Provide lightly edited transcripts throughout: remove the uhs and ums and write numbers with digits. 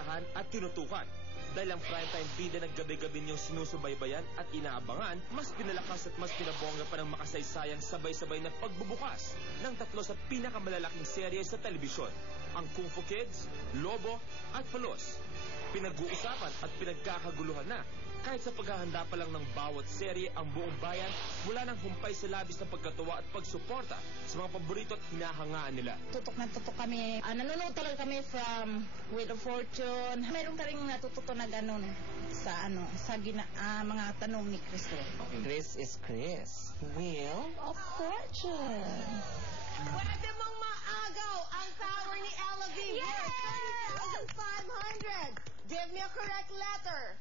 suportahan at tinutukan. Dahil ang primetime bida ng gabi-gabi niyong sinusubaybayan at inaabangan, mas pinalakas at mas pinabongga pa ng makasaysayang sabay-sabay na pagbubukas ng tatlo sa pinakamalalaking serye sa telebisyon, ang Kung Fu Kids, Lobo at Palos. Pinag-uusapan at pinagkakaguluhan na kahit sa paghahanda pa lang ng bawat serye ang buong bayan wala nang humpay sa labis ng pagkatuwa at pagsuporta sa mga paborito at hinahangaan nila. Tutok na tutok kami. Nanonood talaga kami from Wheel of Fortune. Meron ka rin natututo na ganun sa mga tanong ni Chris. Chris is Chris. Wheel of Fortune. Pwede mong maagaw ang power ni Ella V. Worth 30,500. Give me a correct letter.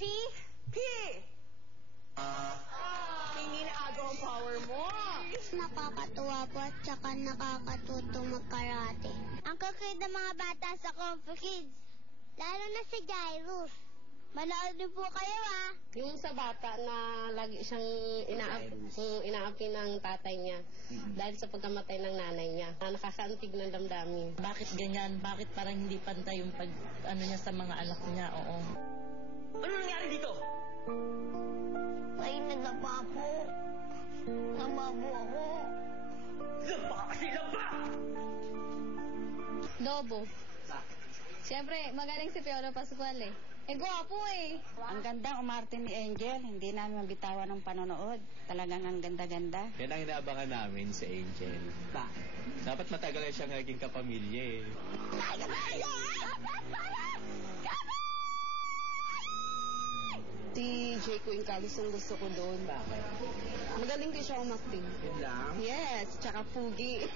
P. P. Tingin agaw ang power mo. Nakakatuwa po at saka nakakatutong magkarate. Ang kakit ng mga bata sa Kung Fu Kids. Lalo na si Jairus. Manood din po kayo Yung sa bata na lagi siyang inaapi ng tatay niya dahil sa pagkamatay ng nanay niya. Nakakaantig ng damdamin. Bakit ganyan? Bakit parang hindi pantay yung niya sa mga anak niya? Oo. Ano nangyari dito? Ay, nadapa po. Nababo ako. Lamba ka kasi, lamba! Lobo. Siyempre, magaling si Piolo Pascual eh. Gwapo eh. Ang gandang umarte ni Angel. Hindi namin mabitawan ng panonood. Talagang ang ganda-ganda. Yan ang inaabangan namin sa Angel. Dapat matagal na siyang naging kapamilya eh. Si Jay Cuenca, gusto ko doon. Bakit? Magaling din siya umakting. Yun lang? Yes, tsaka pugi.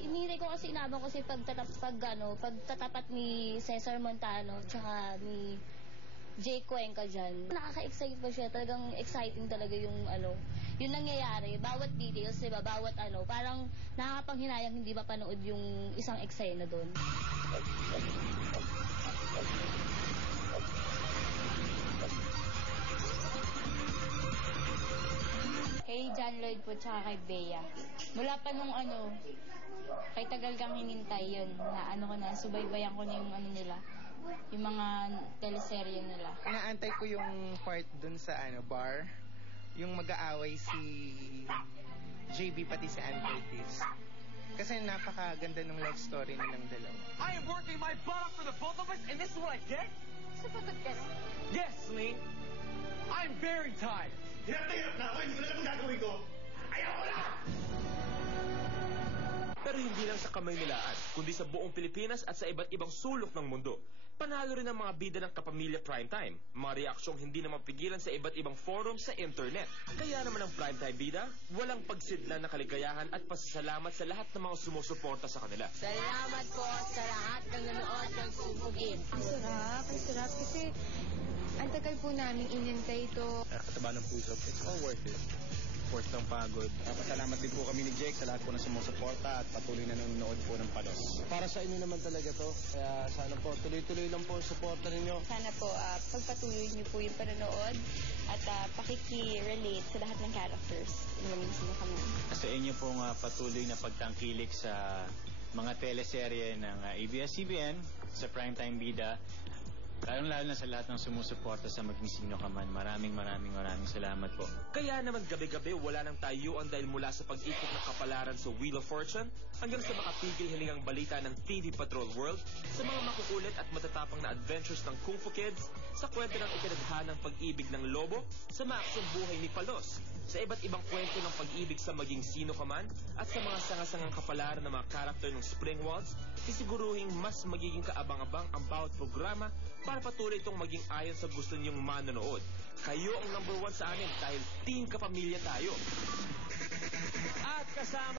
Iniray ko kasi inabang ko si pagtatapat ni Cesar Montano tsaka ni Jay Cuenca dyan. Nakaka-excite pa siya. Talagang exciting talaga yung yung nangyayari. Bawat details, diba? Bawat parang nakakapanghinayang hindi mapanood yung isang eksena doon. Kay John Lloyd po tsaka kay Bea. Mula pa nung kay tagal kang hinintay yun na subaybayan ko na yung nila, yung mga teleserye nila. Inaantay ko yung part dun sa bar, yung mag-aaway si JB pati si Ann Curtis. Kasi napakaganda ng love story nilang dalawa. I am working my butt off for the both of us and this is what I get? Sapagod ka na? Yes, Celine. I'm very tired. Hirap na ako, hindi ko na alam kung gagawin ko. Ayaw ko na! Pero hindi lang sa kamay nilaan, kundi sa buong Pilipinas at sa iba't ibang sulok ng mundo. Panalo rin ang mga bida ng Kapamilya Primetime. Mga reaksyong hindi na mapigilan sa iba't ibang forum sa internet. Kaya naman ang Primetime bida, walang pagsidlan na kaligayahan at pasasalamat sa lahat ng mga sumusuporta sa kanila. Salamat po sa lahat ng nanood ng Kung Fu Kids. Ang sarap kasi ang tagal po namin inintay ito. Kataba ng puso, it's all worth it. Worth ng pagod. Pasalamat din po kami ni Jake sa lahat po na sumusuporta at patuloy na nanonood po ng Palos. Para sa inyo naman talaga to. Kaya sana po tuloy-tuloy lang po ang suporta ninyo. Sana po pagpatuloy niyo po yung panonood at pakiki-relate sa lahat ng characters. Inumin na kami. Sa inyo pong patuloy na pagtangkilik sa mga teleserye ng ABS-CBN sa Primetime Bida. Lalo na sa lahat ng sumusuporta sa Maging Sino Ka Man. Maraming salamat po. Kaya naman gabi-gabi wala nang tayuan dahil mula sa pag-ikot ng kapalaran sa Wheel of Fortune hanggang sa makapigil hiningang balita ng TV Patrol World sa mga makukulit at matatapang na adventures ng Kung Fu Kids, sa kwento ng ikinadhanang pag-ibig ng Lobo, sa maaksong buhay ni Palos, sa iba't ibang kwento ng pag-ibig sa Maging Sino Ka Man at sa mga sangasangang kapalaran ng mga karakter ng Springwalds, sisiguruhing mas magiging kaabang-abang ang bawat programa para patuloy itong maging ayon sa gusto niyong manonood. Kayo ang #1 sa amin dahil team kapamilya tayo. At kasama